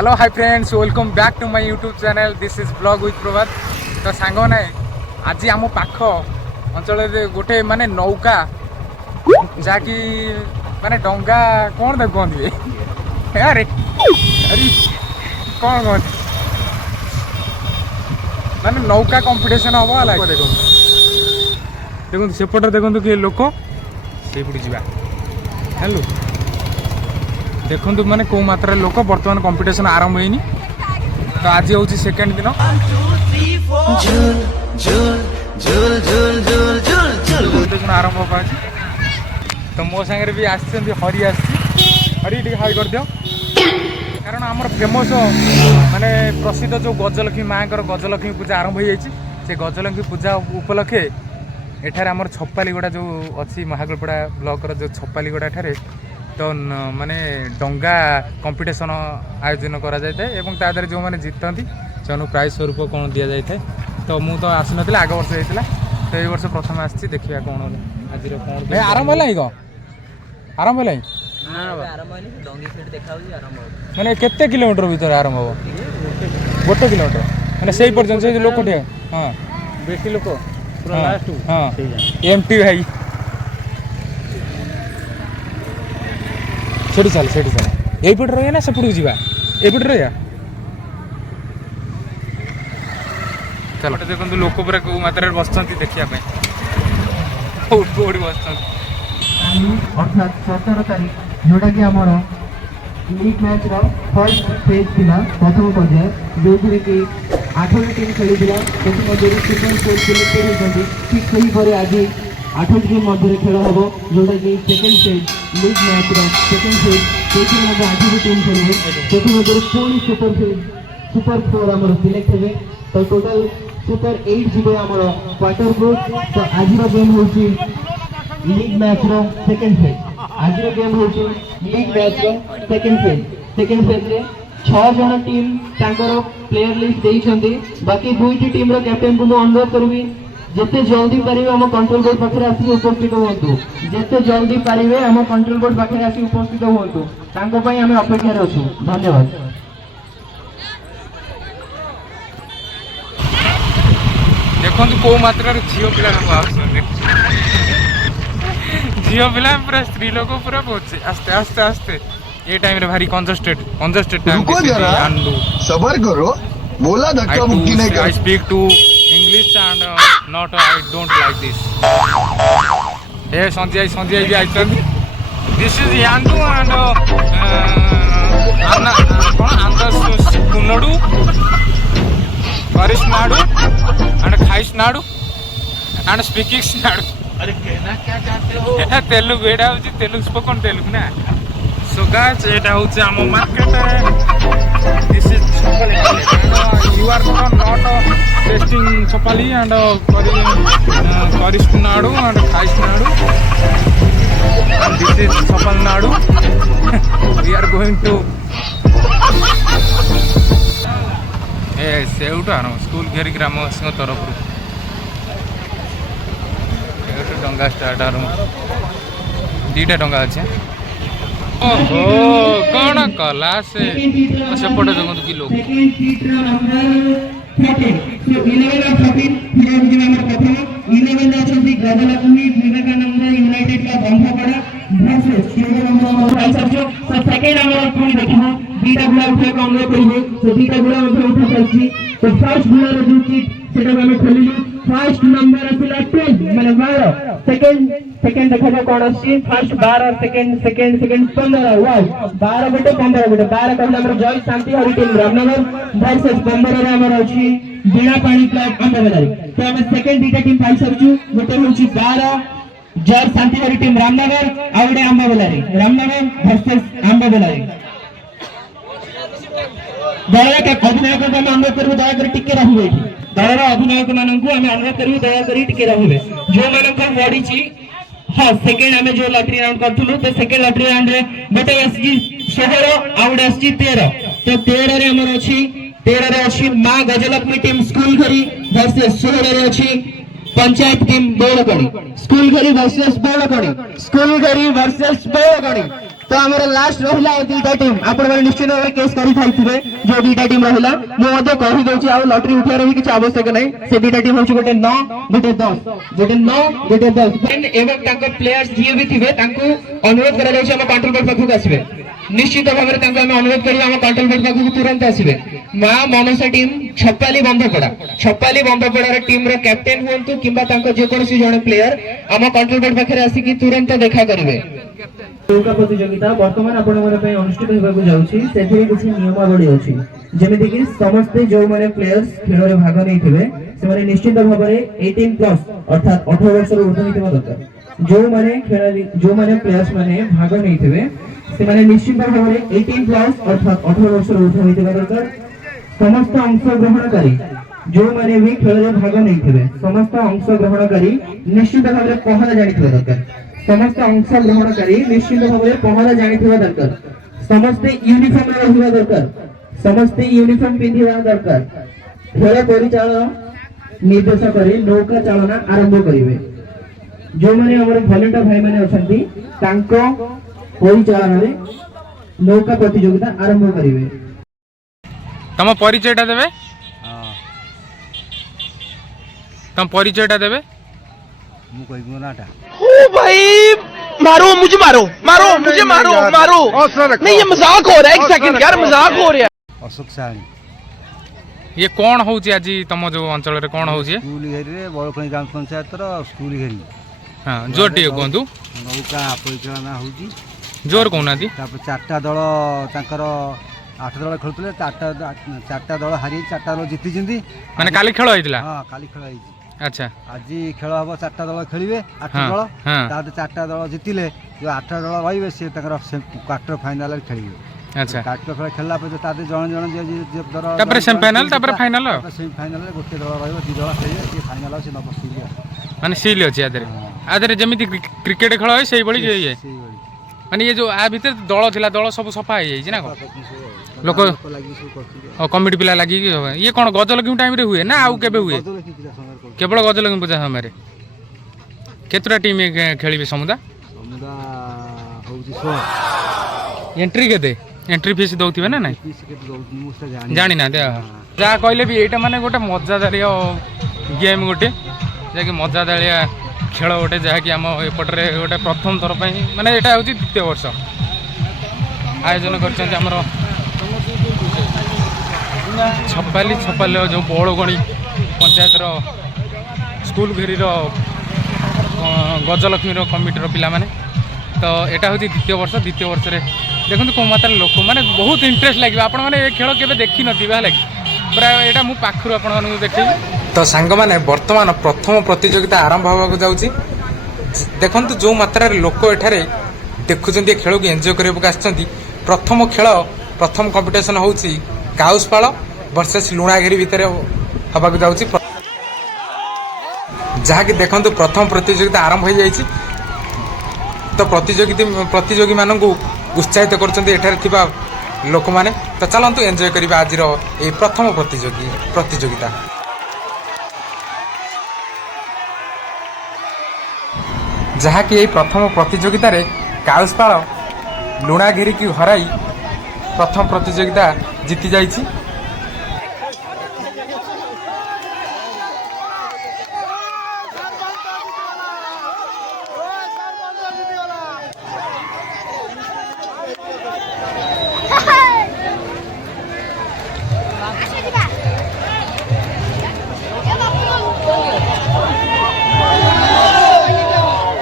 Hello hi friends, welcome back to my YouTube channel. This is blog with Prabhat. तो song मैंने आज आम पाख अंचल गोटे माने नौका जाकि माने डंगा कौन देख कहते अरे अरे कौन कहते माने नौका कंपटीशन हम देखो देखो सेपटे देखो किए लोक से जा हेलो देखो मैंने कौ मात्रा लोक बर्तमान कंपटीशन आरंभ होनी। तो आज हूँ सेकेंड दिन कंपटीशन आरंभ हो। तो मो सागर भी आसी हरी हरी टे हाई कर दियो कारण आमर फेमस माने प्रसिद्ध जो गजलक्ष्मी माँ गजलक्ष्मी पूजा आरंभ हो जाए से गजलक्ष्मी पूजा उपलक्षे एठार आमर छपालीगुड़ा जो अच्छी महागुलपड़ा ब्लॉक जो छपालीगुड़ा ठारे तो माने डंगा कंपटीशन आयोजन करा जाए एवं तादर जो मैंने जीतती से प्राइज स्वरूप कौन दि जाए। तो मुझे तो आसी ना आग वर्ष होता तो ये वर्ष प्रथम आसी देखा कौन आज कौन आरंभ है कौन आरंभ है मैंने केते किलोमीटर भीतर आरंभ हो गोटे किलोमीटर मैंने से पर्यटन से लोक हाँ बेसी लोक हाँ एमटी भाई सेठी चल यही पटे रही ना सेपट को जा ये पटे रहा चलो देखो लोक पूरा कौ मात्रा बस देखा बस अर्थात 17 तारीख जोटा कि आम लीग मैच फर्स्ट फेज थिला प्रथम पर्याय जो कि 8 टीम खेली ठीक से आज 8 टीम मध्य खेल हम जोटा कि second phase league match second phase से 8 टीम खेलेंगे पुणी सुपर 4 आम सिलेक्ट हे। तो टोटाल सुपर 8 जीवे आम क्वार्टर ग्रुप। तो आज गेम हूँ लीग मैच रो सेकेंड फेज आज गेम हूँ लीग मैच रो सेकेंड फेज रे 6 जन टीम तांकर प्लेयर लिस्ट देइछंती। बाकी 2टी टीम रो कैप्टन को अनुरोध करबी जिते जल्दी पारे हम कंट्रोल बोर्ड पाखे आसिक उपस्थित हूँ जिते जल्दी पारे हम कंट्रोल बोर्ड पाखे आसिक उपस्थित हूँ तांको पई हमें अपेक्षा रे अछु। धन्यवाद। देखो कौ मात्रा झील पिला झील पिला पूरा स्त्री लोक पूरा पहुंचे आस्ते आस्ते आस्ते ये टाइम रे भारी कंजस्टेड टाइम सबर करो बोला धक्का मुक्की नहीं कर। I speak to English and not I don't like this. Hey Sanjay भी आइछन। This is Yandu and Andas Kunadu Parish Nadu and Khais Nadu and speaking Nadu. अरे कहना क्या चाहते हो? तेलुगु एडा होची तेलुगु स्पोकन तेलुगु ना। So guys, एटा होची आम market. This is Chapali. You are not tasting Chapali and Karish Nadu and Khais Nadu. And this is Chapal Nadu. We are going to Ceuta school घेरी ग्रामवासी तरफ डंगा स्टार्ट आरम 2टा डंगा अच्छे। ओहो कौन कला से सेपटे देखो कि लोग फर्स्ट नंबर आसिला 10 माने 12 सेकंड देखा जाए कौन आसी फर्स्ट 12 सेकंड 15 वाओ 12 बटे 15 बटे 12 कहले हमर जय शांति हरि टीम रामनगर वर्सेस 15 रे हमर अछि बिना पानी क्लब अंडरवेलारी। तो हम सेकंड दीटा टीम पाई सबछु गोटे होछि 12 जय शांति हरि टीम रामनगर आउडे अंडरवेलारी रामनगर वर्सेस अंडरवेलारी। दया के अधिनायक को हम अनुरोध करबो दया कर टिके रहिबे दलर अधिनायक मानक आम अनुरोध करूँ दयाकोरी टिके रहिबे जो मानक पड़ी। हाँ सेकेंड आम जो लटरी राउंड करूँ तो सेकेंड लटरी राउंड रे गोटे आसी 16 आउट आसी 13। तो 13 रे हमर अछि 13 रे अछि मां गजलक्ष्मी टीम स्कूल घरी वर्सेस 16 रे अछि पंचायत टीम बोलगड़ी स्कूल घरी वर्सेस बोलगड़ी तो आमर लास्ट रहिला दुईटा टीम आपण माने निश्चित भाबे केस करि थाइथिबे जो दुईटा टीम रहिला मो मते कहि दोछि आ लॉटरी उठार भी किछ आवश्यक नै से दुईटा टीम होछि गोटे 9 गोटे 10 गोटे 9 गोटे 10 एवं तांको प्लेयर्स जे भी थिबे तांको अनुरोध करा जाउछि हम कंट्रोल बेड पाखु आसीबे निश्चित भाबे तांको हम अनुरोध करिया हम कंट्रोल बेड पाखु तुरंत आसीबे मा मनसा टीम छपाली बंधपड़ा रे टीम रो कैप्टन हुंतु किबा तांको जे कोनोसी जणे प्लेयर हम कंट्रोल बेड पाखरे आसी कि तुरंत देखा करिवे नौका प्रतियोगिता वर्तमान आपण मन पे अनुष्ठित हेबाकू जाउछि सेथिरे किछि नियमावली अछि जेमिति कि समस्त जो माने प्लेयर्स खेल रे भाग नै थिबे से माने निश्चित भाबरे 18 प्लस अर्थात 18 वर्ष रो ऊर्ध्व हितबा दरकार जो माने प्लेयर्स माने भाग नै थिबे से माने निश्चित भाबरे 18 प्लस अर्थात 18 वर्ष रो ऊर्ध्व हितबा दरकार समस्त अंशग्रहणकारी जो माने भी खेल रे भाग नै थिबे समस्त अंशग्रहणकारी निश्चित भाबरे पहरा जानिथिबा दरकार समस्त अंशग्रहणकारी निश्चित भाबरे पहरा जानिथिबा दरकार समस्त यूनिफॉर्म रे रहिबा दरकार समस्त यूनिफॉर्म पिंधिबा दरकार खेल परिचालन निर्देश करी नौका चालना आरंभ करिवे जो माने हमर वॉलंटियर भाई माने अछंती तांको परिचालन रे नौका प्रतियोगिता आरंभ करिवे तम परिचयटा देबे तम परिचयटा देबे मु कहबो नाटा ओ भाई मारो मुझे मारो मुझे मारो नहीं ये मजाक हो रहा है एक सेकंड यार मजाक हो रहा है अशोक साणी ये कौन होची आज तम जो अंचल रे कौन होची स्कूल हेरी रे बळखणी ग्राम पंचायत रो स्कूल हेरी हां जोर टिके कोंतु नौका परिचालना होची जोर कोना दी तापर चारटा दल तांकर 8 दल खेलुतले चारटा दल हारी चारटा दल जीति जिंदी माने काली खेल होइतिला हां काली खेल होईची अच्छा आज खेल हम चारटा दल खेलिए 8 हाँ, दल हाँ। तादे चारटा दल जितिले जो 8 दल रहिबे से ताकर क्वार्टर फाइनल खेलिए अच्छा क्वार्टर फाइनल खेलला पे तादे जण जे दर तापर सेमीफाइनल तापर फाइनल सेमीफाइनल रे गोटे दल रहइबो दि दल खेलिए से फाइनल से नब सीरिया माने सील अछि आदरे जेमिति क्रिकेट खेल होय सेही बळी ये माने ये जो आ भीतर दल थिला दल सब सफा हो जाई ना लोक कमिटी पिला लगी ये कौन गजलक्ष्मी टाइम रे हुए ना आउ केबे हुए केवल गजलक्ष्मी पूजा समय रे केतरा टीम खेलिबे समुदा एंट्री केते एंट्री फीस दउथिबे ना नहीं जानि ना दे जा कहले भी एटा माने गोटे मजादारिया गेम गोटे जाकि मजादारिया खेल गोटे जहाँकि आम एपटे गोटे प्रथम थर माने एटा होची द्वितीय वर्ष आयोजन करछन्ते हमर छपाली जो बौलगणी पंचायत स्कूल घेरी गजलक्ष्मी कमिटर पिला माने तो यहाँ हूँ द्वितीय वर्ष रे देखो कौ मात्र लोक मैंने बहुत इंटरेस्ट लगे आपण मैंने खेल के देखी नी है पूरा यहाँ मुझे पाखर आपको देखे तो सांग मैंने बर्तमान प्रथम प्रतियोगिता आरंभ होगा जाऊँगी देखु जो मात्रा लोक एठारे देखुं खेल को एंजॉय करने प्रथम खेल प्रथम कंपिटिशन हूँ काउसपाल वर्सेस लुणाघेरी भितर हवाक जाऊँगी जहाँकि देखु प्रथम प्रतियोगिता आरंभ हो जाए तो प्रतियोगी मानू उत्साहित कर लोक मैंने तो चलतु एंजॉय करिबा आज ये प्रथम प्रतियोगिता जहाँकि यही प्रथम प्रतियोगिता रे काउसपाल लुणाघेरी की हराई प्रथम प्रतियोगिता जीति जाइछि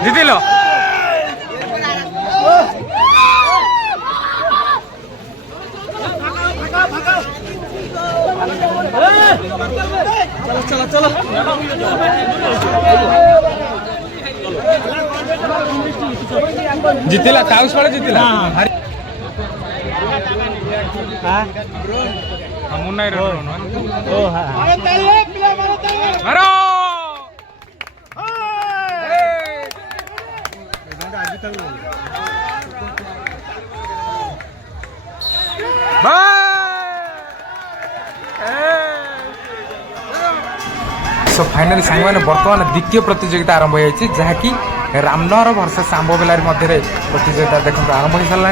জিতিল জিতিলা কাউসপাল জিতিলা মুন্নাই রে ও হ্যাঁ মারো सो फाइनली सांग मैंने बर्तमान द्वितीय प्रतियोगिता आरंभ हो जहाँकि रामनगर वर्सेस आंब बेलारी मध्य प्रतियोगिता देखो आरंभ हो सारा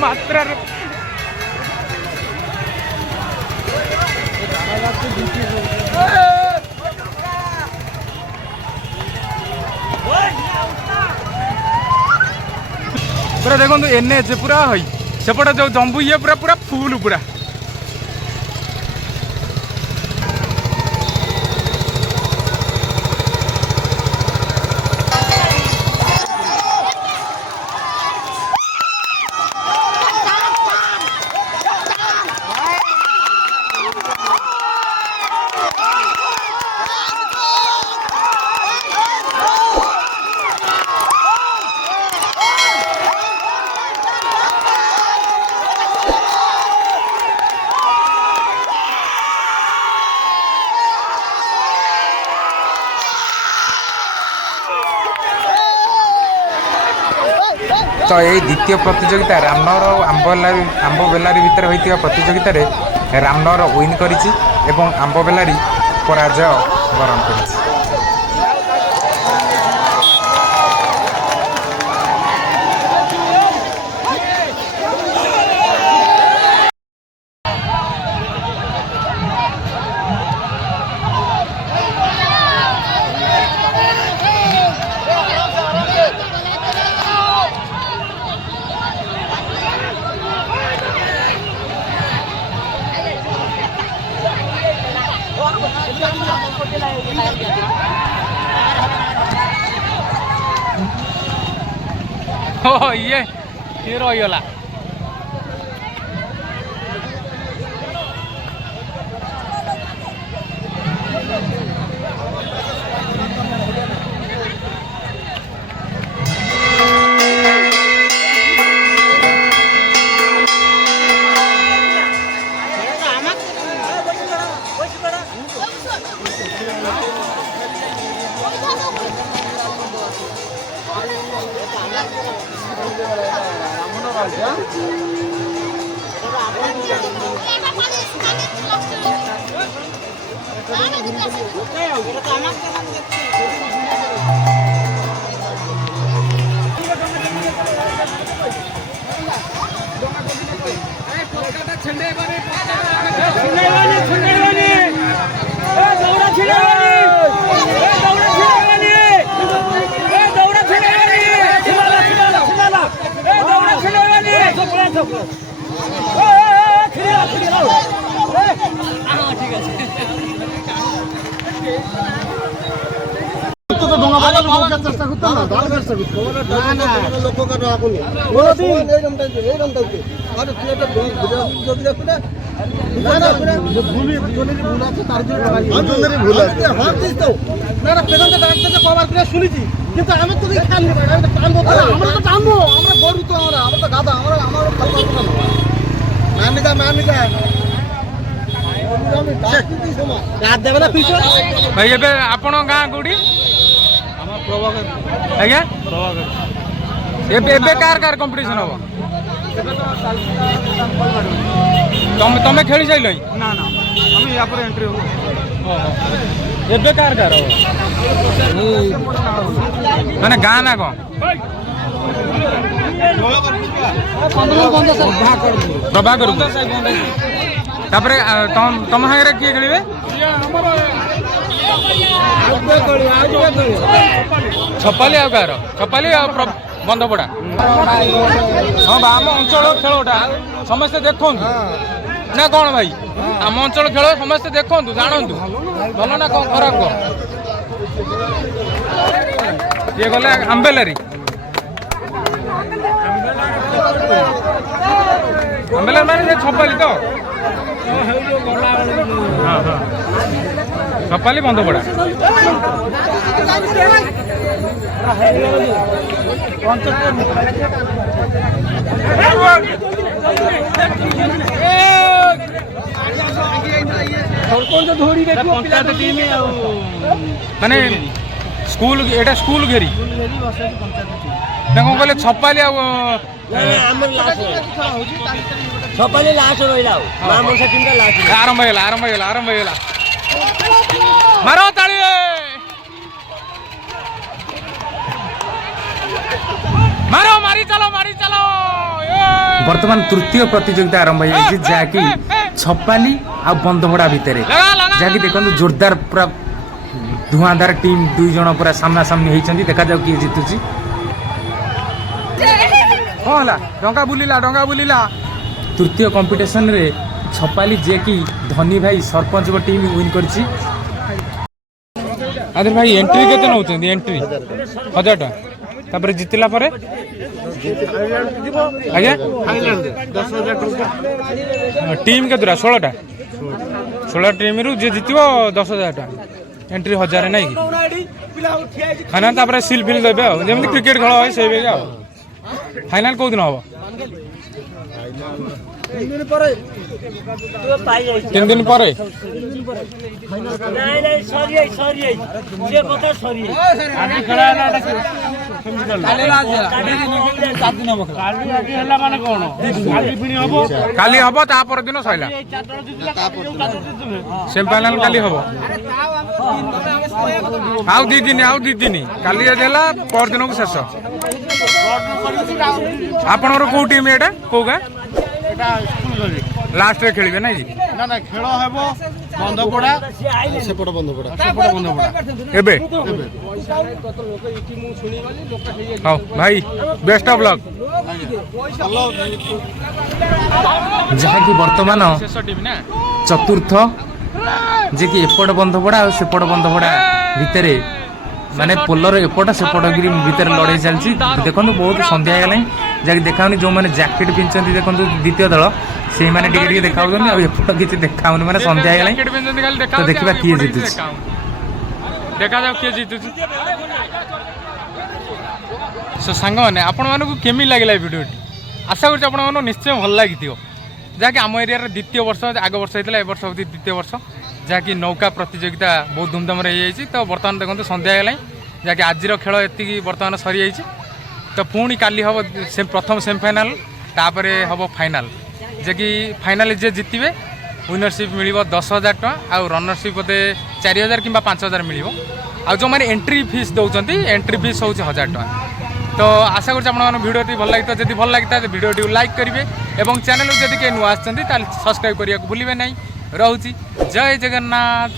मात्रा पूरा देखो एनएच पूरा हई सेपटे जो जंबू ये पूरा पूरा फुल पूरा तो ये द्वितीय प्रतियोगिता रामनगर और आंब बेलारी भितर होता प्रतियोगित रामनगर विन करिछि एवं आंब बेलारी पराजय वरण करिछि। ये रहीगला भाई ये आपण गाँ कौटी आज्ञा एबे कार कार कंपटीशन हम तमें खेली साइल ना ना हम या पर एंट्री हो एबे कार कार माने गाँ ना कौन प्रभाकर तापरे तुम सागे किए खेलिए छपाली आ गार छपाली बंधपड़ा हाँ आम अंचल खेलटा समस्ते देखु ना कौन भाई आम अंचल खेल समस्ते देखु जानतु भल ना कौन खराब कौन ये गले आंबेलारी आंबेलारी माने छपाली तो हाँ हाँ छपाली बंधपड़ा माने स्कूल एटा स्कूल घेरी कौन कहले छपाली छपाली लास्ट रहा आरंभ होगा मारो ताली बर्तमान तृतीय प्रतियोगिता आरंभ हो जहाँकि छपाली आ बंधपड़ा भितर जहाँकि देखो जोरदार पूरा धुआंधार टीम 2 जन पूरा सामना सामनी होती देखा जाऊ किए जीतुची कौन डंगा बुलिला तृतीय कंपटीशन रे छपाली जे कि धनी भाई सरपंच को टीम विन करछि। अरे भाई एंट्री केते नउछन एंट्री 1000 टका तापर जितला परे आज्ञा फाइनल 10000 टका टीम केतरा 16 टीम रु जे जितिबो 10000 टका एंट्री 1000 नै कि खाना तापर सील फिल देबे जेमति क्रिकेट खेल होय से बेगा फाइनल को दिन हबो 3 दिन पर काली हम तापर दिन सैला सेमीफाइनाल काली हम आउ 2 दिन काली पर दिन को शेष आपनर को टीम एटा को गा लास्ट रे खेलिबे नै जी ना खेल हेबो बंधपड़ा सेपट बंधपड़ा एबे हां भाई बेस्ट ऑफ लक जहाँ कि वर्तमान चतुर्थ जे कि एपट बंधपड़ा और सेपट बंधपड़ा भितर माने पोलर एपट सेपट गिरी भितर लड़ाई चलती देखो बहुत सन्ध्या गला जहाँकि देखा जो मैंने जैकेट पिंधि देखो द्वितीय दल से मैंने टिके देखा एपट किसी देखा मैंने सन्ध्या गला तो देखा किए जीतु देखा जाओ किए जीतु सो सांग मैंने आपण मानक केमी लगे भिडियो आशा कर निश्चय भल लगी जहाँकि आम एरिया द्वितीय वर्ष आग वर्ष होता है वर्ष होती द्वितीय वर्ष जहाँकि नौका प्रतियोगिता बहुत धूमधाम हो तो बर्तमान देखो सन्ध्या गला जहाँकि आज खेल ये बर्तमान सरी जाइए तो पुणी काली हम प्रथम सेमीफाइनाल तापर हम फाइनाल जे कि फाइनाल जे जीतबे विनरशिप मिल 10,000 टका आउ रनरशिप बोधे 4,000 कि 5,000 मिल आ जो मैंने एंट्री फीस दौरान एंट्री फीस हूँ 1,000 टका तो आशा कर भिडियो भल लगी जब भल लगी तो भिडियो लाइक करेंगे और चैनल को जब कहीं नुआ सब्सक्राइब करने को भूलें नहीं रोची जय जगन्नाथ।